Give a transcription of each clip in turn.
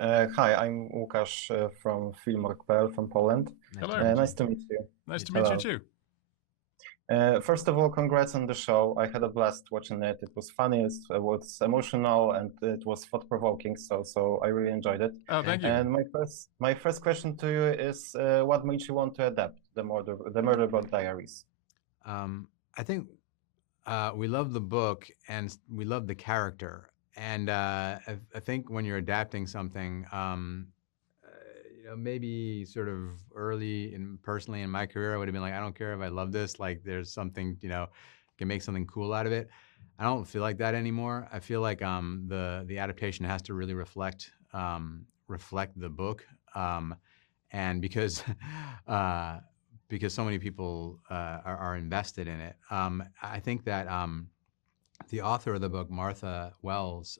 Hi, I'm Łukasz from Film.pl from Poland. Hello. Nice to meet you. Nice to meet you too. First of all, congrats on the show. I had a blast watching it. It was funny, it was emotional, and it was thought-provoking, so I really enjoyed it. Oh, thank you. And my first question to you is, what made you want to adapt the Murderbot Diaries? I think we love the book and we love the character. And I think when you're adapting something, maybe sort of early personally in my career, I would have been like, I don't care if I love this, like there's something, can make something cool out of it. I don't feel like that anymore. I feel like the adaptation has to really reflect the book. And because so many people are invested in it, I think that the author of the book, Marthy Wells,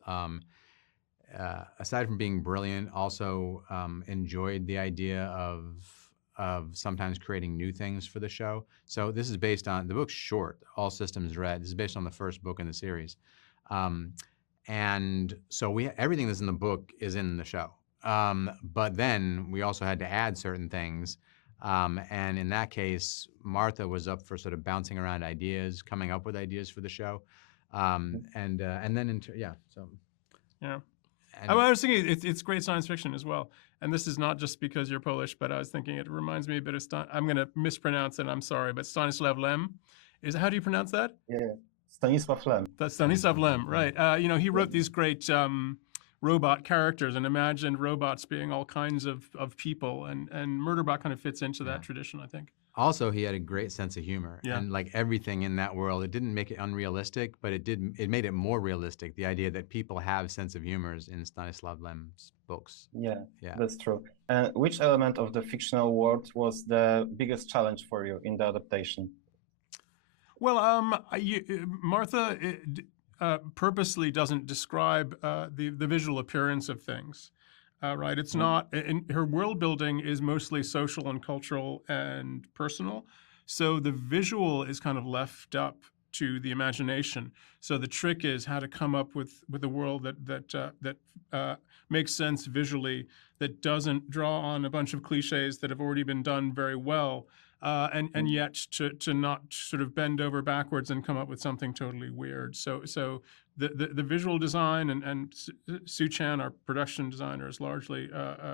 aside from being brilliant, also enjoyed the idea of sometimes creating new things for the show. So this is based on, the book's short, All Systems Red. This is based on the first book in the series. And so everything that's in the book is in the show. But then we also had to add certain things. And in that case, Martha was up for sort of bouncing around ideas, coming up with ideas for the show. And then, yeah. I was thinking it's great science fiction as well. And this is not just because you're Polish, but I was thinking it reminds me a bit of, I'm going to mispronounce it, I'm sorry, but Stanisław Lem. How do you pronounce that? Yeah, Stanisław Lem. That's Stanisław Lem, right. He wrote these great robot characters and imagined robots being all kinds of people. And Murderbot kind of fits into that tradition, I think. Also, he had a great sense of humor, yeah. And like everything in that world, it didn't make it unrealistic, but it made it more realistic. The idea that people have sense of humors in Stanisław Lem's books. Yeah, that's true. Which element of the fictional world was the biggest challenge for you in the adaptation? Well, Martha purposely doesn't describe the visual appearance of things. Right, it's not. Her world building is mostly social and cultural and personal, so the visual is kind of left up to the imagination. So the trick is how to come up with a world that makes sense visually, that doesn't draw on a bunch of cliches that have already been done very well, and yet to not sort of bend over backwards and come up with something totally weird. So the visual design and Su-chan, our production designer, is largely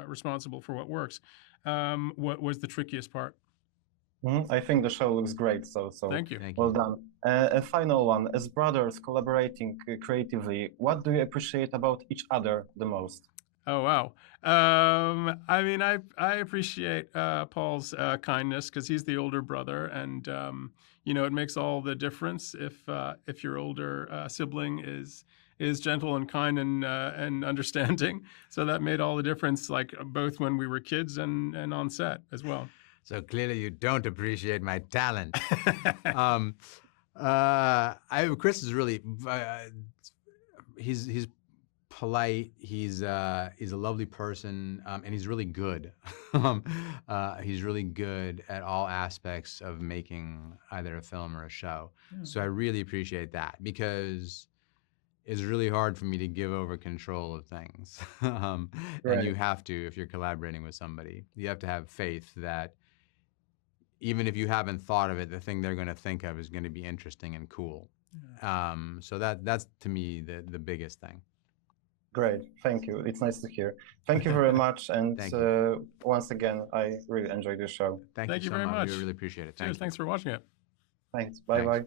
responsible for what works. What was the trickiest part? I think the show looks great, so thank you. Well done. A final one. As brothers collaborating creatively, what do you appreciate about each other the most? Oh, wow. I appreciate Paul's kindness because he's the older brother, and it makes all the difference if your older sibling is gentle and kind and understanding. So that made all the difference, like both when we were kids and on set as well. So clearly you don't appreciate my talent. Chris is really he's polite. He's a lovely person, and he's really good. He's really good at all aspects of making either a film or a show. Yeah. So I really appreciate that because it's really hard for me to give over control of things. Right. And you have to, if you're collaborating with somebody, you have to have faith that even if you haven't thought of it, the thing they're going to think of is going to be interesting and cool. Yeah. So that's to me the biggest thing. Great, thank you. It's nice to hear. Thank you very much, and once again, I really enjoyed your show. Thank you so very much. We really appreciate it. Cheers, thanks for watching it. Thanks. Bye-bye.